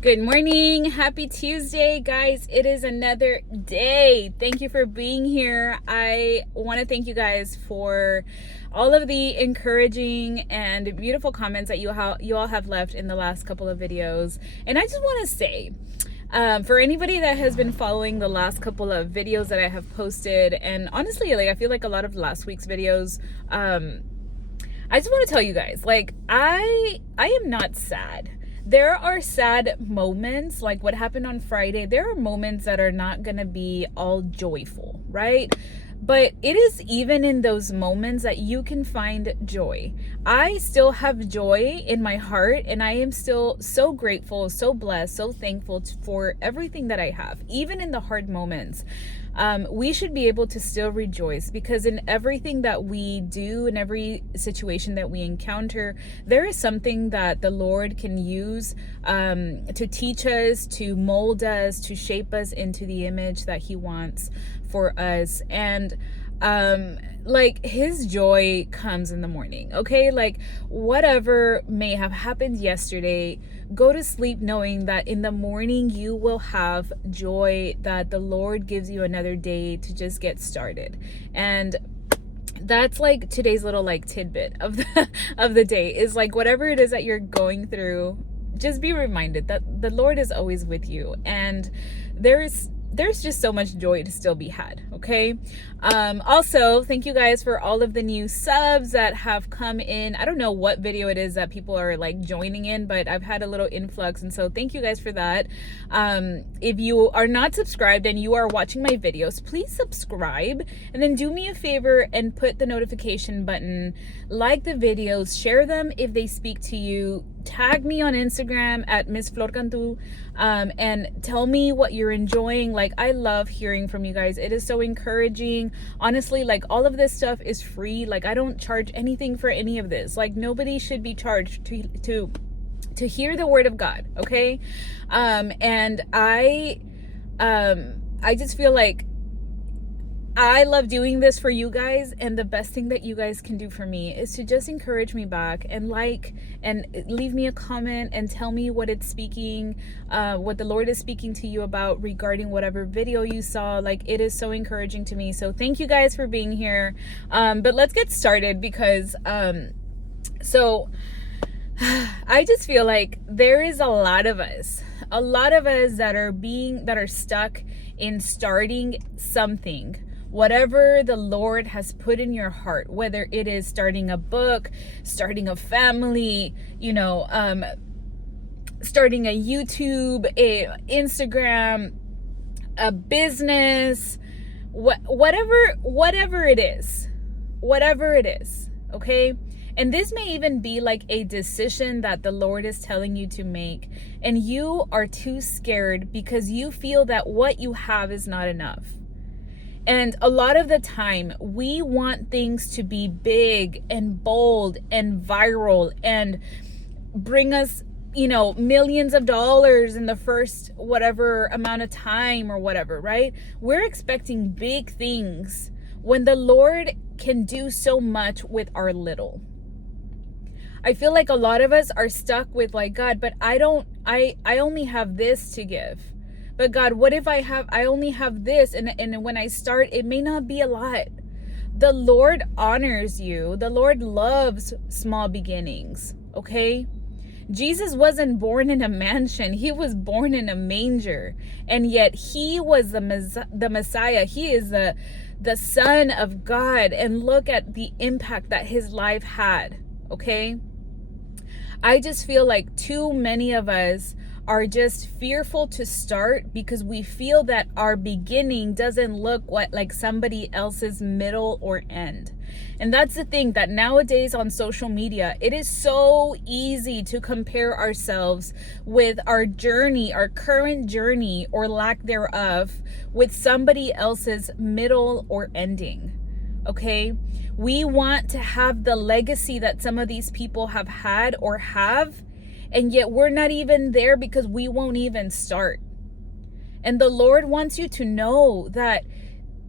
Good morning. Happy Tuesday, guys. It is another day. Thank you for being here. I want to thank you guys for all of the encouraging and beautiful comments that you all have left in the last couple of videos. And I just want to say, for anybody that has been following the last couple of videos that I have posted, and honestly, I feel like a lot of last week's videos, I just want to tell you guys, I am not sad. There are sad moments, like what happened on Friday. There are moments that are not going to be all joyful, right? But it is even in those moments that you can find joy. I still have joy in my heart, and I am still so grateful, so blessed, so thankful for everything that I have, even in the hard moments. We should be able to still rejoice, because in everything that we do, in every situation that we encounter, there is something that the Lord can use to teach us, to mold us, to shape us into the image that He wants for us. And His joy comes in the morning, okay? Like, whatever may have happened yesterday, go to sleep knowing that in the morning you will have joy, that the Lord gives you another day to just get started. And that's like today's little tidbit of the day, is like, whatever it is that you're going through, just be reminded that the Lord is always with you, and there's just so much joy to still be had, okay? Also, thank you guys for all of the new subs that have come in. I don't know what video it is that people are joining in, but I've had a little influx, and so thank you guys for that. If you are not subscribed and you are watching my videos, please subscribe, and then do me a favor and put the notification button, like the videos, share them if they speak to you, tag me on Instagram at Mrsflorcantu, and tell me what you're enjoying. I love hearing from you guys. It is so encouraging. Honestly, all of this stuff is free. I don't charge anything for any of this. Nobody should be charged to hear the word of God, okay? And I just feel like I love doing this for you guys, and the best thing that you guys can do for me is to just encourage me back and leave me a comment and tell me what it's speaking, what the Lord is speaking to you about regarding whatever video you saw. It is so encouraging to me. So thank you guys for being here. But let's get started, because so I just feel like there is a lot of us that are stuck in starting something. Whatever the Lord has put in your heart, whether it is starting a book, starting a family, starting a YouTube, a Instagram, a business, whatever it is, okay? And this may even be a decision that the Lord is telling you to make, and you are too scared because you feel that what you have is not enough. And a lot of the time, we want things to be big and bold and viral and bring us, millions of dollars in the first whatever amount of time or whatever, right? We're expecting big things when the Lord can do so much with our little. I feel like a lot of us are stuck with God, but I only have this to give. But God, what if I only have this, and when I start, it may not be a lot. The Lord honors you. The Lord loves small beginnings, okay? Jesus wasn't born in a mansion. He was born in a manger. And yet he was the Messiah. He is the Son of God. And look at the impact that his life had, okay? I just feel like too many of us are just fearful to start because we feel that our beginning doesn't look like somebody else's middle or end. And that's the thing, that nowadays on social media, it is so easy to compare ourselves with our journey, our current journey or lack thereof, with somebody else's middle or ending. Okay? We want to have the legacy that some of these people have had or have, and yet we're not even there because we won't even start. And the Lord wants you to know that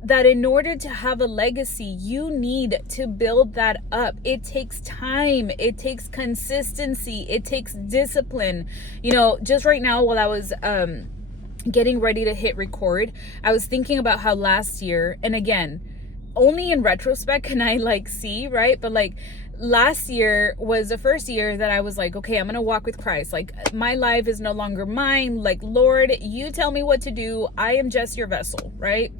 that in order to have a legacy, you need to build that up. It takes time, it takes consistency, it takes discipline. Just right now while I was getting ready to hit record, I was thinking about how last year, and again, only in retrospect can I see, right? But last year was the first year that I was like, okay, I'm gonna walk with Christ. My life is no longer mine. Lord, you tell me what to do. I am just your vessel, right?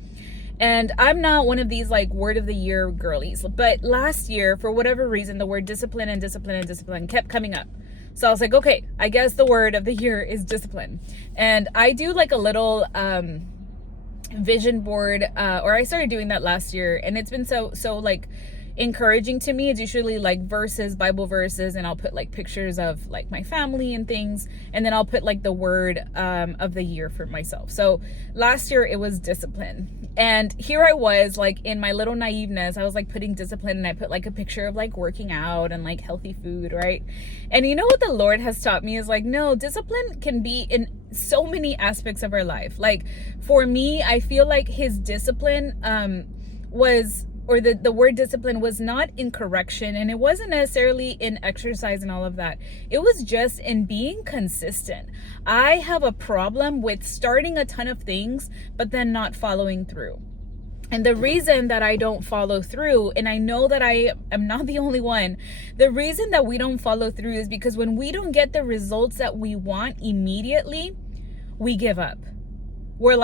And I'm not one of these word of the year girlies, but last year, for whatever reason, the word discipline and discipline and discipline kept coming up. So I was like, okay, I guess the word of the year is discipline. And I do a little vision board, or I started doing that last year, and it's been so encouraging to me. It's usually verses, Bible verses, and I'll put pictures of my family and things, and then I'll put the word of the year for myself. So last year it was discipline, and here I was in my little naiveness, I was putting discipline, and I put a picture of working out and healthy food, right? And you know what the Lord has taught me is no, discipline can be in so many aspects of our life. For me, I feel his discipline was, or the word discipline was not in correction, and it wasn't necessarily in exercise and all of that. It was just in being consistent. I have a problem with starting a ton of things, but then not following through. And the reason that I don't follow through, and I know that I am not the only one, the reason that we don't follow through is because when we don't get the results that we want immediately, we give up. We're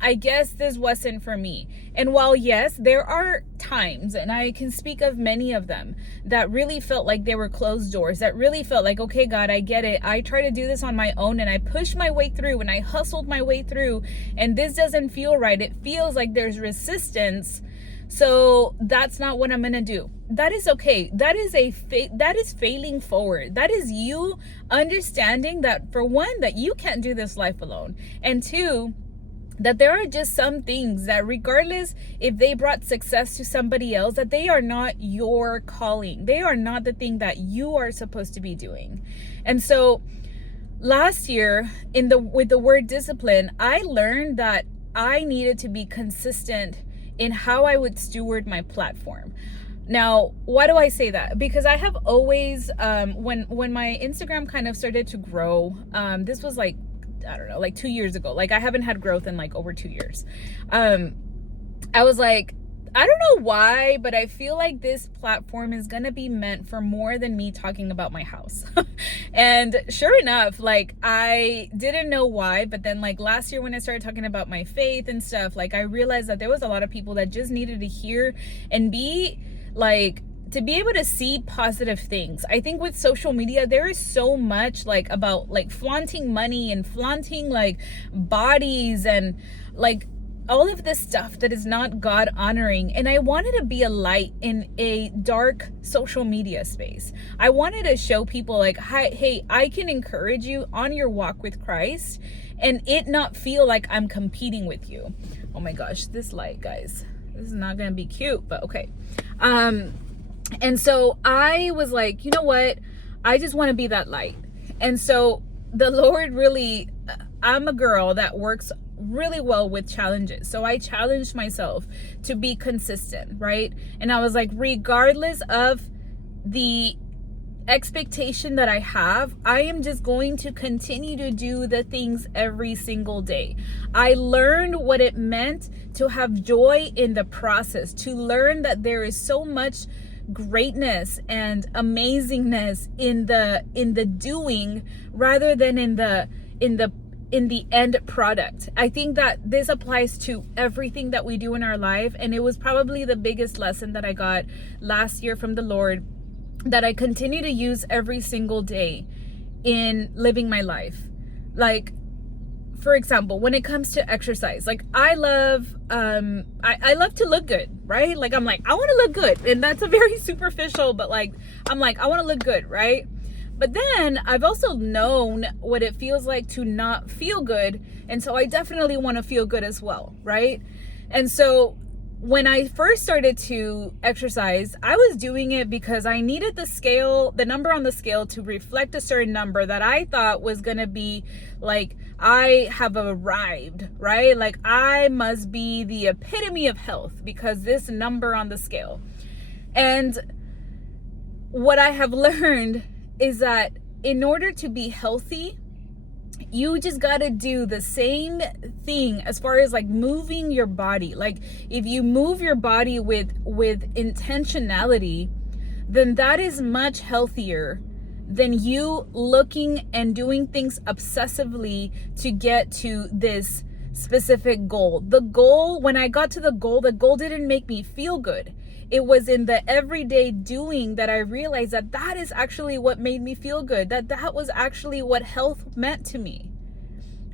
I guess this wasn't for me. And while yes, there are times, and I can speak of many of them, that really felt like they were closed doors, that really felt okay, God, I get it. I try to do this on my own, and I pushed my way through, and I hustled my way through, and this doesn't feel right. It feels like there's resistance. So that's not what I'm going to do. That is okay. That is failing forward. That is you understanding that, for one, that you can't do this life alone. And two, that there are just some things that regardless if they brought success to somebody else, that they are not your calling. They are not the thing that you are supposed to be doing. And so last year with the word discipline, I learned that I needed to be consistent in how I would steward my platform. Now, why do I say that? Because I have always, when my Instagram kind of started to grow, this was I don't know, 2 years ago. I haven't had growth in over 2 years. I was I don't know why, but I feel like this platform is gonna be meant for more than me talking about my house. And sure enough, I didn't know why, but then last year when I started talking about my faith and stuff, I realized that there was a lot of people that just needed to hear and be to be able to see positive things. I think with social media, there is so much about flaunting money and flaunting bodies and all of this stuff that is not God honoring. And I wanted to be a light in a dark social media space. I wanted to show people hey, I can encourage you on your walk with Christ and it not feel like I'm competing with you. Oh my gosh, this light, guys, this is not gonna be cute, but okay. And so I was you know what? I just want to be that light. And so the Lord really, I'm a girl that works really well with challenges. So I challenged myself to be consistent, right? And I was regardless of the expectation that I have, I am just going to continue to do the things every single day. I learned what it meant to have joy in the process, to learn that there is so much greatness and amazingness in the doing rather than in the end product. I think that this applies to everything that we do in our life, and it was probably the biggest lesson that I got last year from the Lord that I continue to use every single day in living my life. For example, when it comes to exercise, I love I love to look good, right? I want to look good, and that's a very superficial, but I want to look good, right? But then I've also known what it feels like to not feel good, and so I definitely want to feel good as well, right? And so when I first started to exercise, I was doing it because I needed the number on the scale to reflect a certain number that I thought was going to be like, I have arrived, right? Like I must be the epitome of health because this number on the scale. And what I have learned is that in order to be healthy, you just got to do the same thing as far as like moving your body. Like if you move your body with intentionality, then that is much healthier than you looking and doing things obsessively to get to this specific goal. The goal, when I got to the goal didn't make me feel good. It was in the everyday doing that I realized that that is actually what made me feel good, that was actually what health meant to me,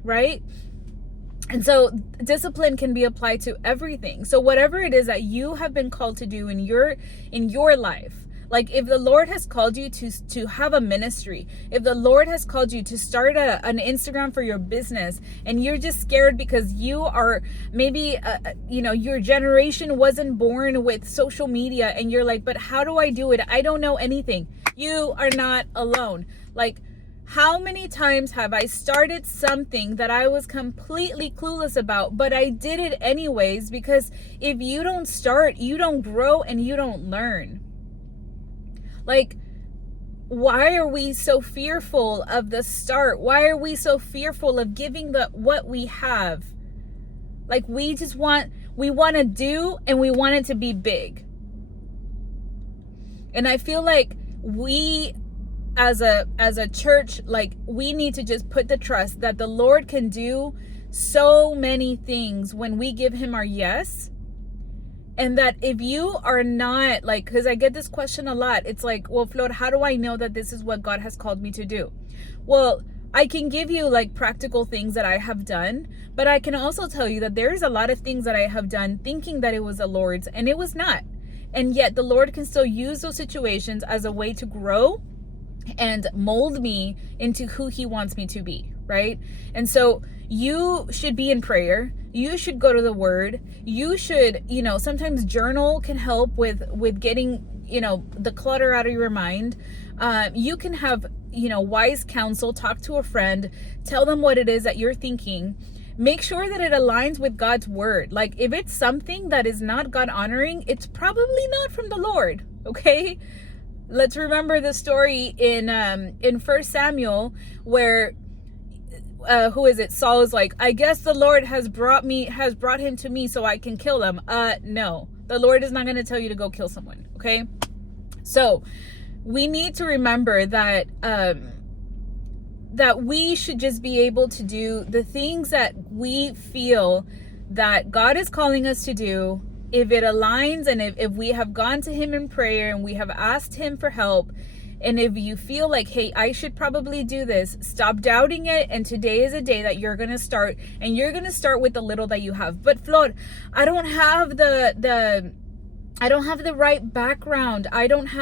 right? And so discipline can be applied to everything. So whatever it is that you have been called to do in your life, like if the Lord has called you to have a ministry, if the Lord has called you to start an Instagram for your business, and you're just scared because you are maybe, your generation wasn't born with social media, and you're like, but how do I do it? I don't know anything. You are not alone. Like, how many times have I started something that I was completely clueless about, but I did it anyways? Because if you don't start, you don't grow and you don't learn. Like, why are we so fearful of the start? Why are we so fearful of giving what we have? Like, we want to do, and we want it to be big. And I feel like we as a church, like, we need to just put the trust that the Lord can do so many things when we give him our yes. And that if you are not, like, because I get this question a lot, it's like, well, Flor, how do I know that this is what God has called me to do? Well, I can give you like practical things that I have done, but I can also tell you that there's a lot of things that I have done thinking that it was the Lord's, and it was not. And yet the Lord can still use those situations as a way to grow and mold me into who he wants me to be, right? And so you should be in prayer. You should go to the word. You should, sometimes journal can help with getting, the clutter out of your mind. You can have, wise counsel, talk to a friend, tell them what it is that you're thinking. Make sure that it aligns with God's word. Like, if it's something that is not God honoring, it's probably not from the Lord, okay? Let's remember the story in 1 Samuel where who is it? Saul is like, I guess the Lord has brought him to me so I can kill him. No, the Lord is not going to tell you to go kill someone. Okay. So we need to remember that, that we should just be able to do the things that we feel that God is calling us to do. If it aligns, and if we have gone to him in prayer and we have asked him for help, and if you feel like, hey, I should probably do this, stop doubting it. And today is a day that you're going to start, and you're going to start with the little that you have. But Flor, I don't have the right background. I don't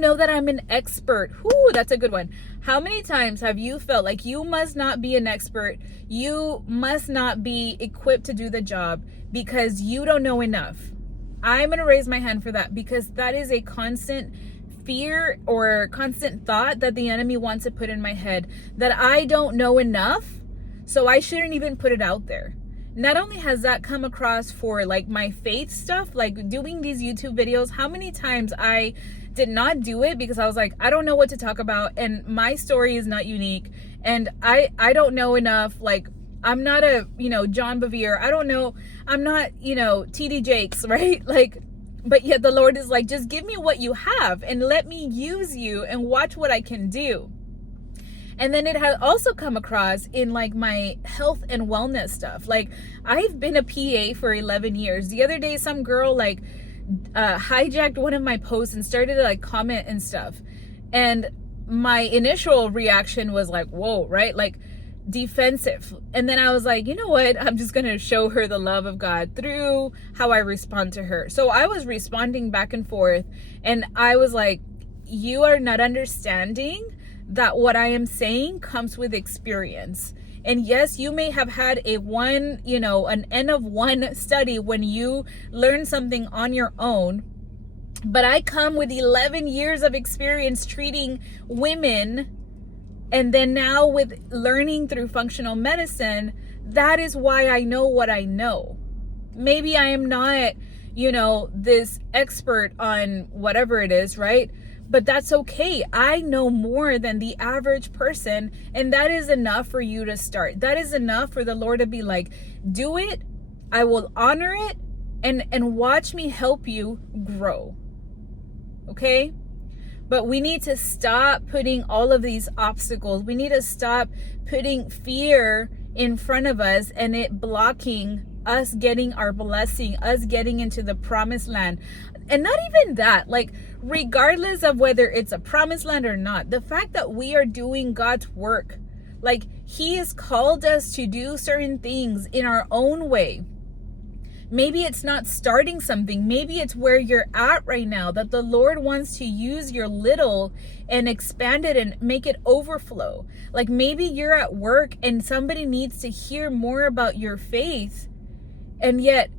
know that I'm an expert. Whoo, that's a good one. How many times have you felt like you must not be an expert? You must not be equipped to do the job because you don't know enough. I'm going to raise my hand for that, because that is a constant fear or constant thought that the enemy wants to put in my head, that I don't know enough, so I shouldn't even put it out there. Not only has that come across for like my faith stuff, like doing these YouTube videos, how many times I did not do it because I was like, I don't know what to talk about, and my story is not unique, and I don't know enough. Like, I'm not a, John Bevere. I don't know. I'm not, TD Jakes, right? Like, but yet the Lord is like, just give me what you have and let me use you and watch what I can do. And then it has also come across in like my health and wellness stuff. Like, I've been a PA for 11 years. The other day, some girl like hijacked one of my posts and started to like comment and stuff. And my initial reaction was like, whoa, right? Like, defensive. And then I was like, you know what? I'm just going to show her the love of God through how I respond to her. So I was responding back and forth, and I was like, you are not understanding that what I am saying comes with experience. And yes, you may have had an N of one study when you learn something on your own, but I come with 11 years of experience treating women, and then now with learning through functional medicine. That is why I know what I know. Maybe I am not, this expert on whatever it is, right? But that's okay. I know more than the average person, and that is enough for you to start. That is enough for the Lord to be like, do it. I will honor it, and watch me help you grow. Okay? But we need to stop putting all of these obstacles. We need to stop putting fear in front of us and it blocking us getting our blessing, us getting into the promised land. And not even that, like, regardless of whether it's a promised land or not, the fact that we are doing God's work, like, He has called us to do certain things in our own way. Maybe it's not starting something. Maybe it's where you're at right now, that the Lord wants to use your little and expand it and make it overflow. Like, maybe you're at work and somebody needs to hear more about your faith, and yet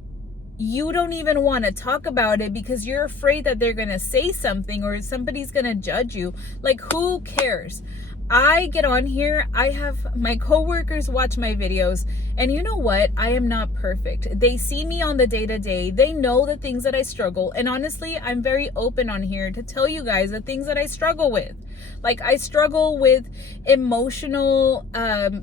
you don't even want to talk about it because you're afraid that they're going to say something or somebody's going to judge you. Like, who cares? I get on here, I have my coworkers watch my videos, and you know what? I am not perfect. They see me on the day-to-day. They know the things that I struggle. And honestly, I'm very open on here to tell you guys the things that I struggle with. Like, I struggle with emotional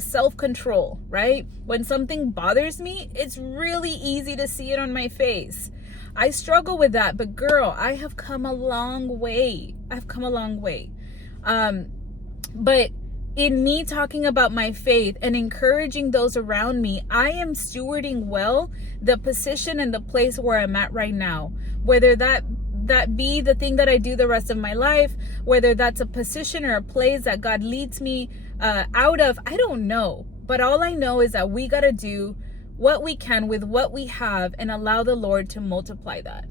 self-control, right? When something bothers me, it's really easy to see it on my face. I struggle with that, but girl, I have come a long way. I've come a long way. But in me talking about my faith and encouraging those around me, I am stewarding well the position and the place where I'm at right now. Whether that be the thing that I do the rest of my life, whether that's a position or a place that God leads me out of, I don't know. But all I know is that we got to do what we can with what we have and allow the Lord to multiply that.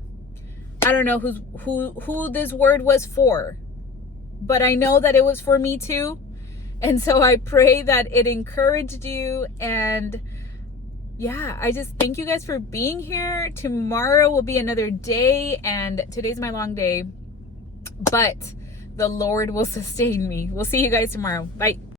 I don't know who this word was for, but I know that it was for me too. And so I pray that it encouraged you. And yeah, I just thank you guys for being here. Tomorrow will be another day, and today's my long day, but the Lord will sustain me. We'll see you guys tomorrow. Bye.